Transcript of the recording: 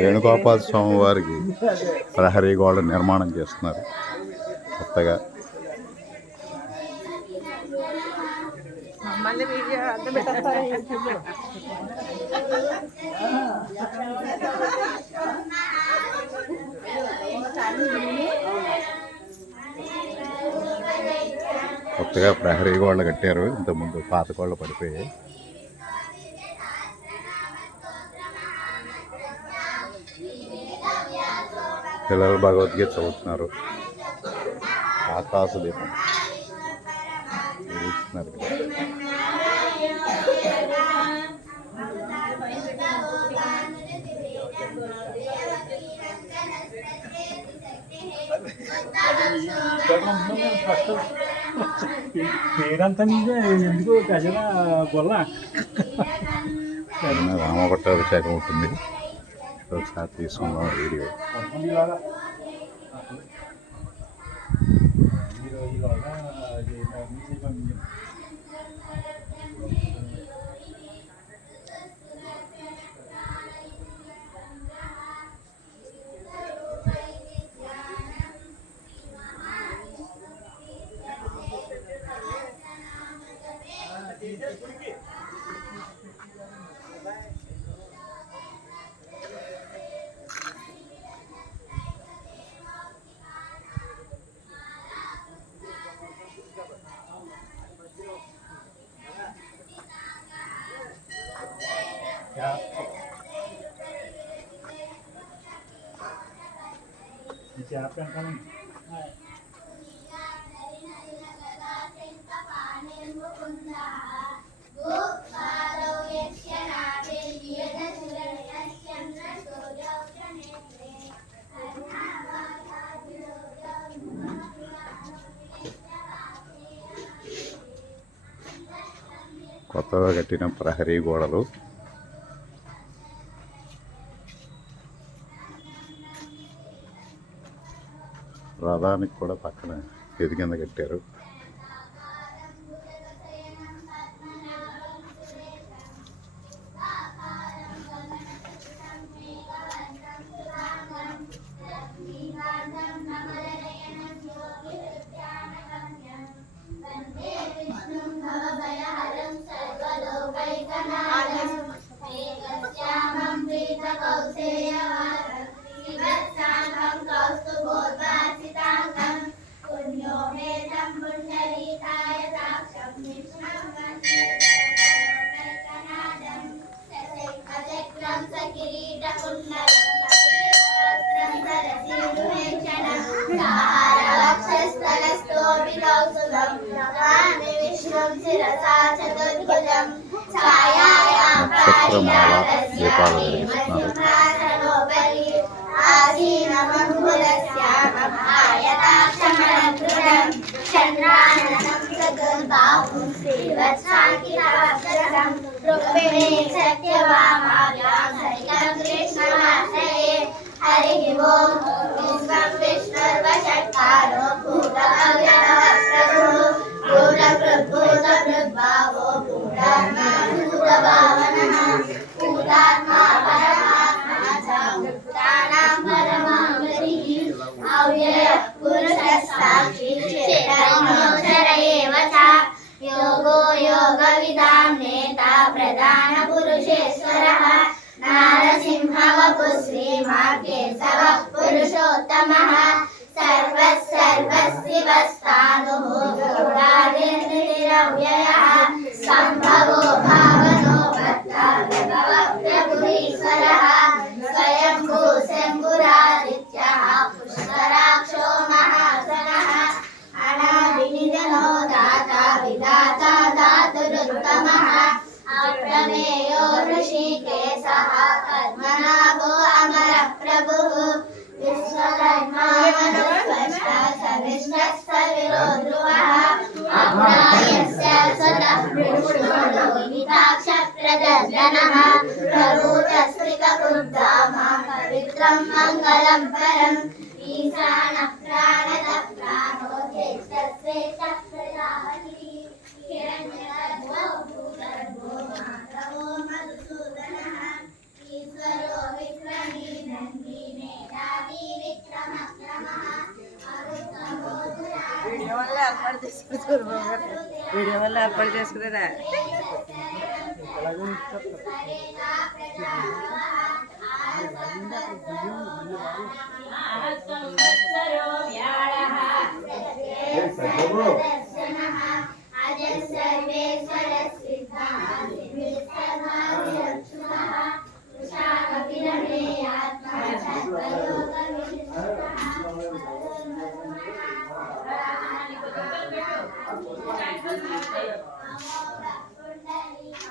వేణుగోపాల స్వామి వారికి ప్రహరీ గోడ నిర్మాణం చేస్తున్నారు. కొత్తగా. కొత్తగా ప్రహరీ గోడలు కట్టారు. ఇంతకుముందు పాత గోడలు పడిపోయాయి. పిల్లలు భగవద్గీత చదువుతున్నారు. ఆకాశ దీపం. ఫస్ట్ పేరంతా ఎందుకు గజల గొల్ల. పైన రామపట్టాభిషేకం ఉంటుంది. તો સાથી સુનો વીડિયો. కొత్తగా కట్టిన ప్రహరీ గోడలు. రథానికి కూడా పక్కన ఎది కింద కట్టారు. నక్షత్రమాల దీపాలు వెలిగిస్తున్నారు హరి ఓం విశ్వం విష్ణుర్వషట్కారో భూతభవ్యవస్త్రభూ पुरुषोत्तमः सर्वः सर्वशिवस्तानुः गौरादिर्निरव्ययः सम्भवो सविष्णस्तविरो ध्रुवः अप्रायस्य स्वतः विष्णो लोहिताक्षप्रदर्शनः प्रभूतस्त्रिकबुद्धामा पवित्रं मङ्गलं परम् ईशानः प्राणदः प्राणो వీడియో వల్ల ఏర్పాటు చేసుకున్నారా అలాగే